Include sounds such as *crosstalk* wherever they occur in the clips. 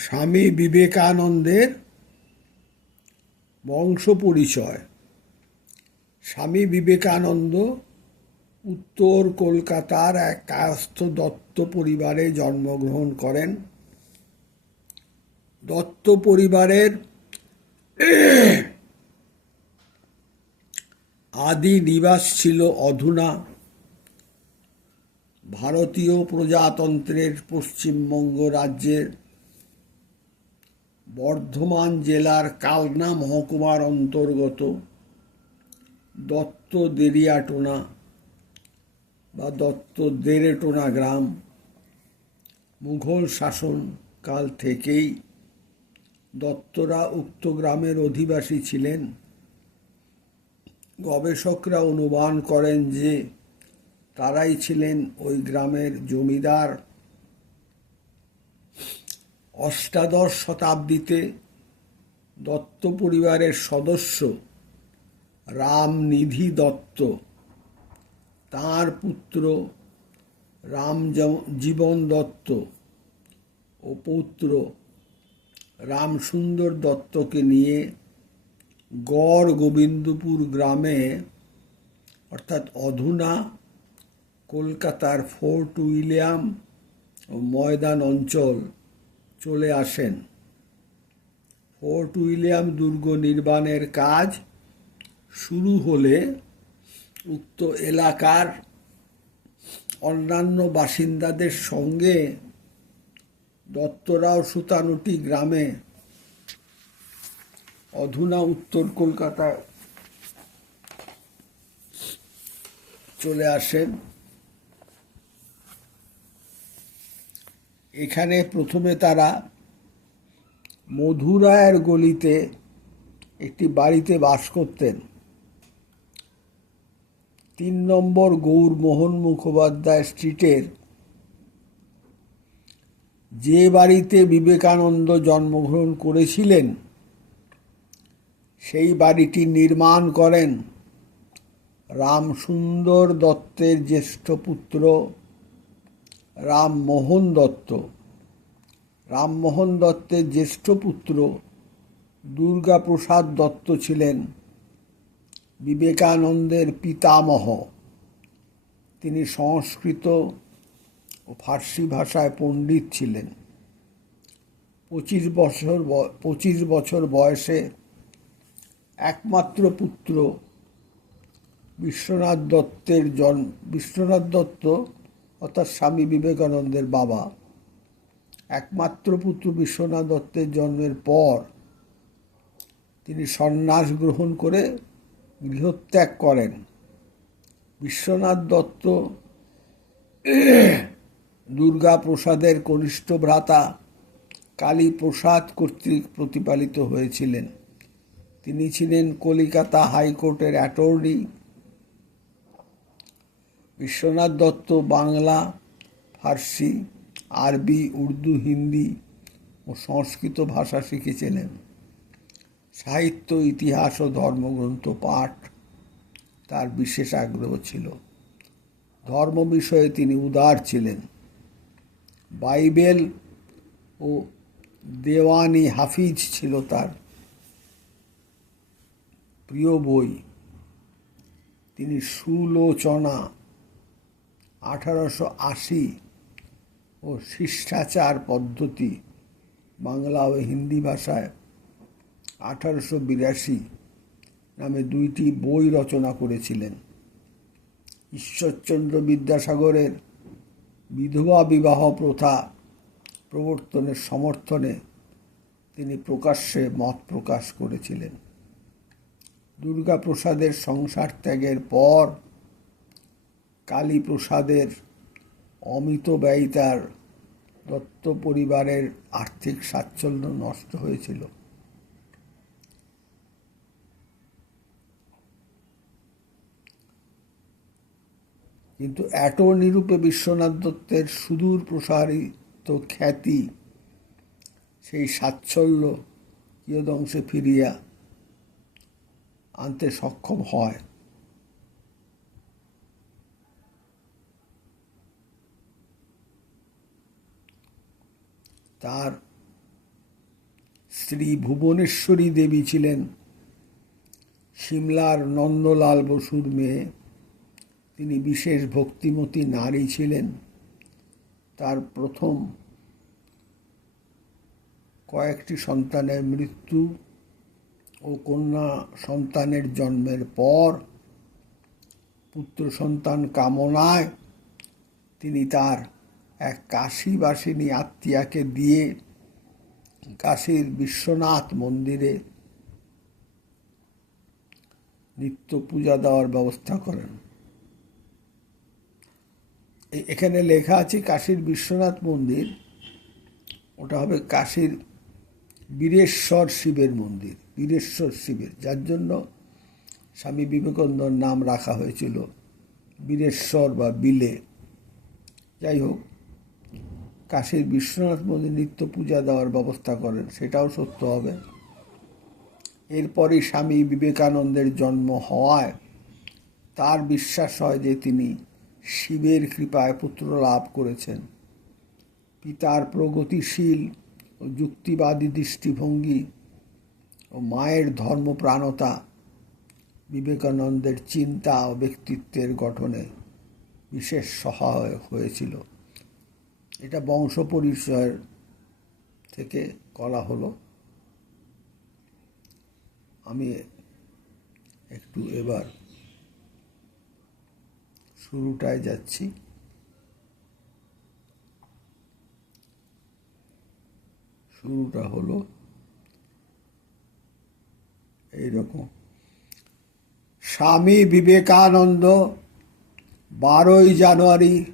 স্বামী বিবেকানন্দের বংশ পরিচয় স্বামী বিবেকানন্দ উত্তর কলকাতার এক কায়স্থ দত্ত পরিবারে জন্মগ্রহণ করেন। দত্ত পরিবারের আদি নিবাস ছিল অধুনা। ভারতীয় প্রজাতন্ত্রের পশ্চিমবঙ্গ রাজ্যের বর্ধমান জেলার কালনা মহকুমার অন্তর্গত দত্ত দেরিয়াটোনা বা দত্ত দেরেটোনা গ্রাম মুঘল শাসন কাল থেকেই দত্তরা উক্ত গ্রামের অধিবাসী ছিলেন। গবেষকরা অনুমান করেন যে তারাই ছিলেন ওই গ্রামের জমিদার। অষ্টাদশ শতাব্দীতে দত্ত পরিবারের সদস্য রামনিধি দত্ত। তাঁর পুত্র রাম জীবন দত্ত ও পুত্র রামসুন্দর দত্তকে নিয়ে গড় গোবিন্দপুর গ্রামে, অর্থাৎ অধুনা, কলকাতার ফোর্ট উইলিয়াম ও ময়দান অঞ্চল চলে আসেন। ফোর্ট উইলিয়াম দুর্গ নির্মাণের কাজ শুরু হলে উক্ত এলাকার অন্যান্য বাসিন্দাদের সঙ্গে দত্তরাও সুতানুটি গ্রামে, অধুনা উত্তর কলকাতায় চলে আসেন। এখানে প্রথমে তারা মধুরায়ের গলিতে একটি বাড়িতে বাস করতেন। তিন নম্বর গৌরমোহন মুখোপাধ্যায় স্ট্রিটের যে বাড়িতে বিবেকানন্দ জন্মগ্রহণ করেছিলেন, সেই বাড়িটি নির্মাণ করেন রামসুন্দর দত্তের জ্যেষ্ঠ পুত্র রামমোহন দত্ত। রামমোহন দত্তের জ্যেষ্ঠ পুত্র দুর্গাপ্রসাদ দত্ত ছিলেন বিবেকানন্দের পিতামহ। তিনি সংস্কৃত ও ফার্সি ভাষায় পণ্ডিত ছিলেন। পঁচিশ বছর পঁচিশ বছর বয়সে একমাত্র পুত্র বিশ্বনাথ দত্তের জন্ম বিশ্বনাথ দত্ত অর্থাৎ স্বামী বিবেকানন্দের বাবা, একমাত্র পুত্র বিশ্বনাথ দত্তের জন্মের পর তিনি সন্ন্যাস গ্রহণ করে গৃহত্যাগ করেন। বিশ্বনাথ দত্ত দুর্গা প্রসাদের কনিষ্ঠ ভ্রাতা কালী প্রসাদ কর্তৃক প্রতিপালিত হয়েছিলেন। তিনি ছিলেন কলিকাতা হাইকোর্টের অ্যাটর্নি। বিশ্বনাথ দত্ত, বাংলা, ফার্সি, আরবি, উর্দু, হিন্দি ও সংস্কৃত ভাষা শিখেছিলেন। সাহিত্য, ইতিহাস ও ধর্মগ্রন্থ পাঠ তার বিশেষ আগ্রহ ছিল। ধর্ম বিষয়ে তিনি উদার ছিলেন। বাইবেল ও দেওয়ানি হাফিজ ছিল তার প্রিয় বই। তিনি সুলোচনা আঠারোশো আশি ও শিষ্টাচার পদ্ধতি বাংলা ও হিন্দি ভাষায় আঠারোশো বিরাশি নামে দুইটি বই রচনা করেছিলেন। ঈশ্বরচন্দ্র বিদ্যাসাগরের বিধবা বিবাহ প্রথা প্রবর্তনের সমর্থনে তিনি প্রকাশ্যে মত প্রকাশ করেছিলেন। দুর্গাপ্রসাদের সংসার ত্যাগের পর কালীপ্রসাদের অমিত ব্যয়িতার দত্ত পরিবারের আর্থিক স্বাচ্ছন্দ্য নষ্ট হয়েছিল। কিন্তু অ্যাটর্নি রূপে বিশ্বনাথ দত্তের সুদূর প্রসারিত খ্যাতি, সেই সাচ্ছল্য কিয়দংশে ফিরিয়া আনতে সক্ষম হয়। তার স্ত্রী ভুবনেশ্বরী দেবী ছিলেন। সিমলার নন্দলাল বসুর মেয়ে। তিনি বিশেষ ভক্তিমতী নারী ছিলেন। তার প্রথম কয়েকটি সন্তানের মৃত্যু ও কন্যা সন্তানের জন্মের পর পুত্র সন্তান কামনায় তিনি তার কাশীবাসিনী আত্মীয়াকে দিয়ে কাশীর বিশ্বনাথ মন্দিরে নিত্য পূজা দেওয়ার ব্যবস্থা করেন। এখানে লেখা আছে কাশীর বিশ্বনাথ মন্দির, ওটা হবে কাশীর বীরেশ্বর শিবের মন্দির, বীরেশ্বর শিবের। যার জন্য স্বামী বিবেকানন্দর নাম রাখা হয়েছিল বীরেশ্বর বা বিলে। যাই হোক কাশীর বিশ্বনাথ মন্দির নিত্য পূজা দেওয়ার ব্যবস্থা করেন, সেটাও সত্য হবে। এরপরই স্বামী বিবেকানন্দের জন্ম হওয়ায় তার বিশ্বাস হয় যে তিনি শিবের কৃপায় পুত্র লাভ করেছেন। পিতার প্রগতিশীল ও যুক্তিবাদী দৃষ্টিভঙ্গি ও মায়ের ধর্মপ্রাণতা বিবেকানন্দের চিন্তা ও ব্যক্তিত্বের গঠনে বিশেষ সহায়ক হয়েছিল। এটা বংশ পরিচয়ের থেকে করা হলো। আমি একটু এবার শুরুটায় যাচ্ছি। শুরুটা হলো এইরকম। স্বামী বিবেকানন্দ বারোই জানুয়ারি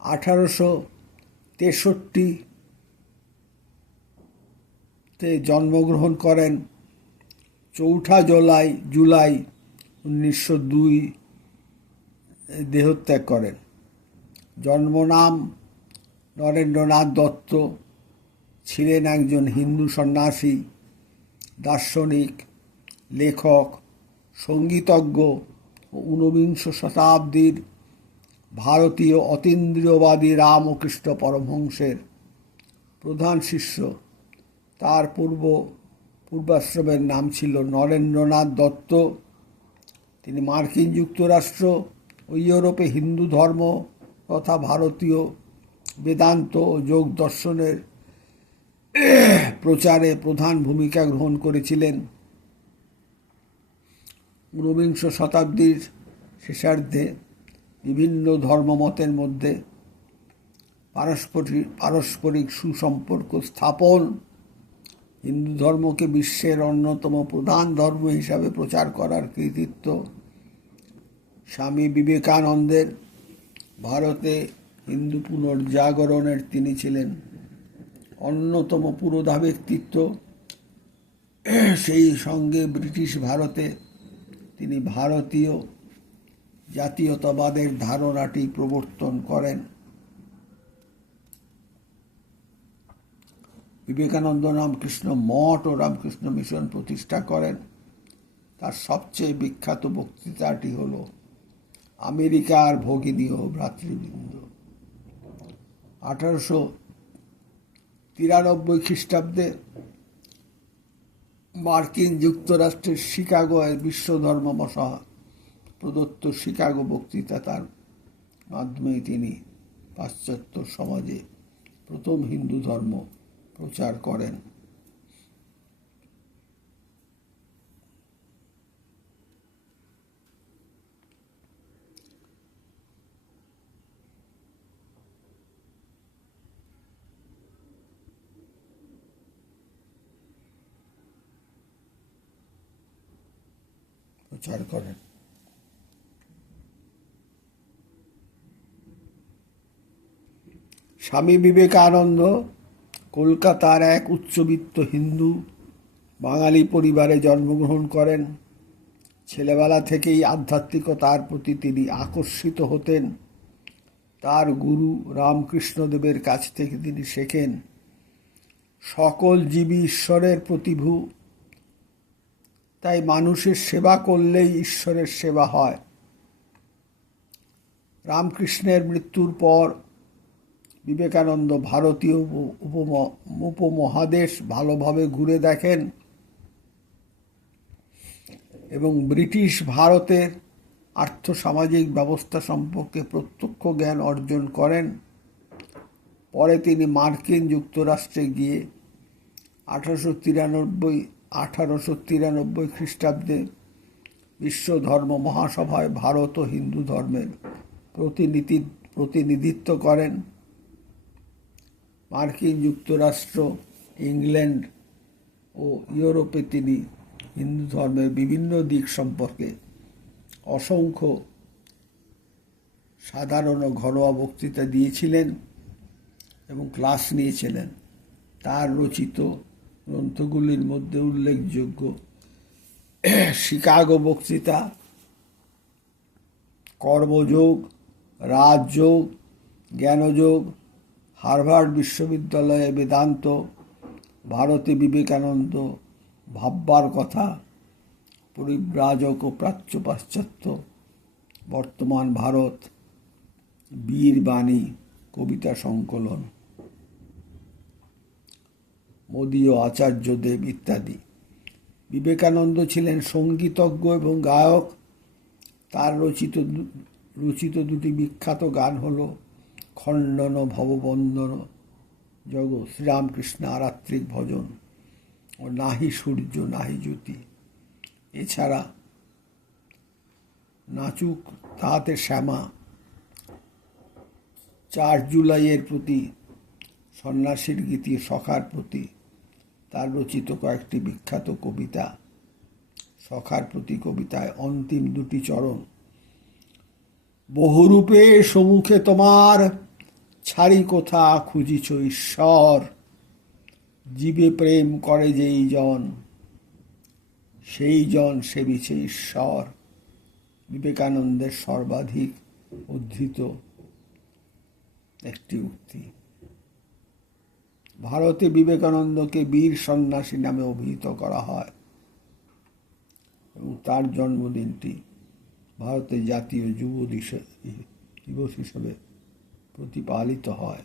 আঠারোশো তেষট্টি তে জন্মগ্রহণ করেন। চৌঠা জুলাই জুলাই উনিশশো দুই দেহত্যাগ করেন। জন্মনাম নরেন্দ্রনাথ দত্ত, ছিলেন একজন হিন্দু সন্ন্যাসী, দার্শনিক, লেখক, সঙ্গীতজ্ঞ ও ঊনবিংশ শতাব্দীর ভারতীয় অতীন্দ্রিয়বাদী রামকৃষ্ণ পরমহংসের প্রধান শিষ্য। তার পূর্ব পূর্বাশ্রমের নাম ছিল নরেন্দ্রনাথ দত্ত। তিনি মার্কিন যুক্তরাষ্ট্র ও ইউরোপে হিন্দু ধর্ম তথা ভারতীয় বেদান্ত ও যোগ দর্শনের প্রচারে প্রধান ভূমিকা গ্রহণ করেছিলেন। ঊনবিংশ শতাব্দীর শেষার্ধে বিভিন্ন ধর্মমতের মধ্যে পারস্পরিক পারস্পরিক সুসম্পর্ক স্থাপন, হিন্দু ধর্মকে বিশ্বের অন্যতম প্রধান ধর্ম হিসাবে প্রচার করার কৃতিত্ব, স্বামী বিবেকানন্দের ভারতে হিন্দু পুনর্জাগরণের তিনি ছিলেন অন্যতম পুরোধা ব্যক্তিত্ব। সেই সঙ্গে ব্রিটিশ ভারতে তিনি ভারতীয় জাতীয়তাবাদের ধারণাটি প্রবর্তন করেন। বিবেকানন্দ রামকৃষ্ণ মঠ ও রামকৃষ্ণ মিশন প্রতিষ্ঠা করেন। তার সবচেয়ে বিখ্যাত বক্তৃতাটি হল, আমেরিকার ভগিনী ও ভ্রাতৃবৃন্দ। আঠারোশো তিরানব্বই খ্রিস্টাব্দে মার্কিন যুক্তরাষ্ট্রের শিকাগোয় বিশ্ব ধর্ম মশা প্রদত্ত শিকাগো বক্তৃতা তার মাধ্যমে তিনি পাশ্চাত্য সমাজে প্রথম হিন্দু ধর্ম প্রচার করেন। প্রচার করেন। স্বামী বিবেকানন্দ কলকাতার এক উচ্চবিত্ত হিন্দু বাঙালি পরিবারে জন্মগ্রহণ করেন। ছেলেবেলা থেকেই আধ্যাত্মিকতার প্রতি তিনি আকর্ষিত হতেন। তার গুরু রামকৃষ্ণদেবের কাছ থেকে তিনি শেখেন, সকল জীবী ঈশ্বরের প্রতিভু। তাই মানুষের সেবা করলেই ঈশ্বরের সেবা হয়। রামকৃষ্ণের মৃত্যুর পর বিবেকানন্দ ভারতীয় উপ- উপম- উপমহাদেশ ভালোভাবে ঘুরে দেখেন। এবং ব্রিটিশ ভারতের আর্থসামাজিক ব্যবস্থা সম্পর্কে প্রত্যক্ষ জ্ঞান অর্জন করেন। পরে তিনি মার্কিন যুক্তরাষ্ট্রে গিয়ে আঠারোশো তিরানব্বই আঠারোশো তিরানব্বই খ্রিস্টাব্দে বিশ্ব ধর্ম মহাসভায় ভারত ও হিন্দু ধর্মের প্রতিনিধি, প্রতিনিধিত্ব করেন। মার্কিন যুক্তরাষ্ট্র, ইংল্যান্ড ও ইউরোপে তিনি হিন্দু ধর্মের বিভিন্ন দিক সম্পর্কে অসংখ্য সাধারণ ঘরোয়া বক্তৃতা দিয়েছিলেন এবং ক্লাস নিয়েছিলেন। তার রচিত গ্রন্থগুলির মধ্যে উল্লেখযোগ্য শিকাগো বক্তৃতা, কর্মযোগ, রাজযোগ, জ্ঞানযোগ হার্ভার্ড বিশ্ববিদ্যালয়ে বেদান্ত, ভারতে বিবেকানন্দ, ভাববার কথা, পরিব্রাজক ও প্রাচ্য পাশ্চাত্য, বর্তমান ভারত, বীর বাণী, কবিতা সংকলন, মোদী ও আচার্যদেব ইত্যাদি। বিবেকানন্দ ছিলেন সঙ্গীতজ্ঞ এবং গায়ক। তার রচিত রচিত দুটি বিখ্যাত গান হল খণ্ডন ভববন্দন জগ শ্রীরামকৃষ্ণ আরাত্রিক ভজন ও নাহি সূর্য, নাহি জ্যোতি। এছাড়া নাচুক তাহাতে শ্যামা। চার জুলাইয়ের প্রতি সন্ন্যাসীর গীতি সখার প্রতি তার রচিত কয়েকটি বিখ্যাত কবিতা। সখার প্রতি কবিতায় অন্তিম দুটি চরণ। বহুরূপে সম্মুখে তোমার ছাড়ি কোথা খুঁজিছ ঈশ্বর? জীবে প্রেম করে যেই জন, সেই জন সেবিছে ঈশ্বর। বিবেকানন্দের সর্বাধিক উদ্ধৃত একটি উক্তি। ভারতে বিবেকানন্দকে বীর সন্ন্যাসী নামে অভিহিত করা হয় এবং তার জন্মদিনটি ভারতের জাতীয় যুব দিবস হিসেবে প্রতিপালিত হয়।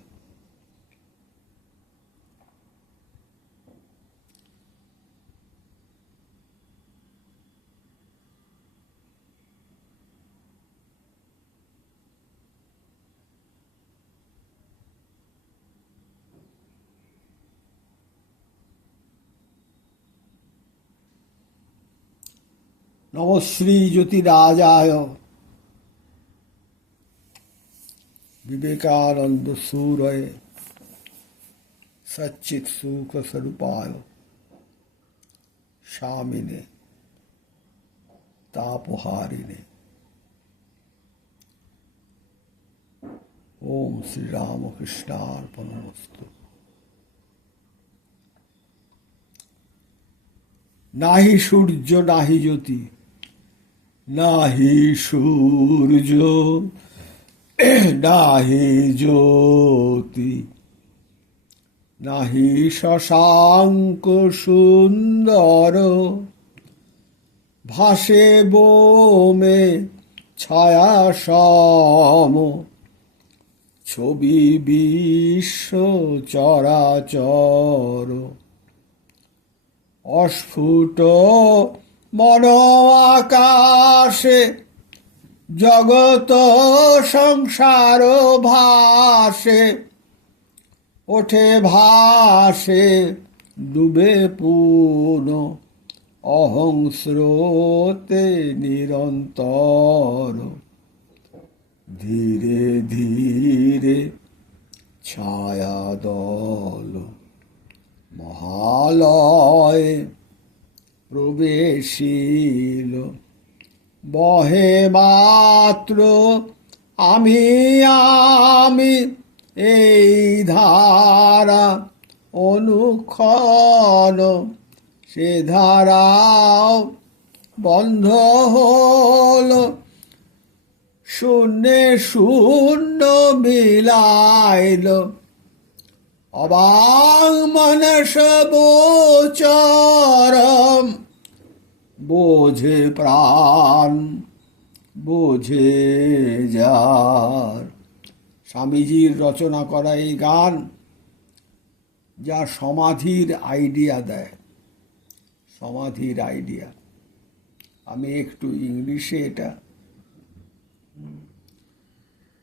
নমশ্রী জ্যোতিরাজায় विवेकानंद सूरय सच्चित सुख स्वरूपाय शामिने तापहारिणे ओम श्री राम कृष्णार्पणमस्तु নাহি সূর্য নাহি জ্যোতি নাহি সূর্য *clears throat* নাহি জ্যোতি, নাহি শশাঙ্ক সুন্দর, ভাসে বোমে ছায়া সম, ছবি বিশ্ব চরাচর। অস্ফুট মন আকাশে জগত সংসার ভাসে, ওঠে ভাসে, ডুবে পূর্ণ, অহং স্রোতে নিরন্তর। ধীরে ধীরে ছায়া দল, মহালয় প্রবেশিল। বহে মাত্র আমি আমি এই ধারা অনুক্ষণ। সে ধারাও বন্ধ হল। শূন্যে শূন্য মিলাইল। অবাং মনস বোচরম বোঝে প্রাণ বোঝে যার। স্বামীজির রচনা করা এই গান যা সমাধির আইডিয়া দেয় সমাধির আইডিয়া। আমি একটু ইংলিশে এটা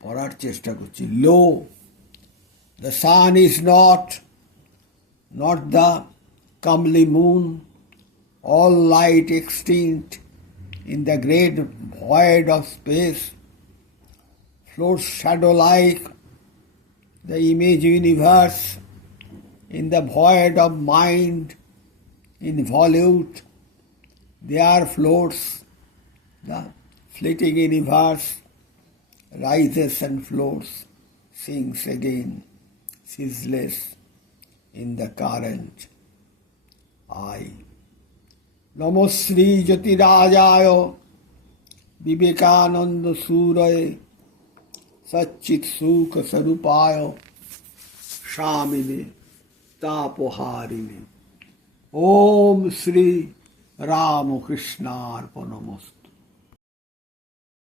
পড়ার চেষ্টা করছি। Lo the sun is not not the comely moon, all light extinct in the great void of space, floats shadow like the image universe in the void of mind, involute. There floats the fleeting universe, rises and floats, sinks again, ceaseless in the current. আই নমশ্রী জ্যোতিরাজায় বিবেকানন্দ সূরয় সচ্চিৎ সুখ স্বরূপায় স্বামিনে তাপহারিণে। ওম শ্রী রামকৃষ্ণার্পণমস্তু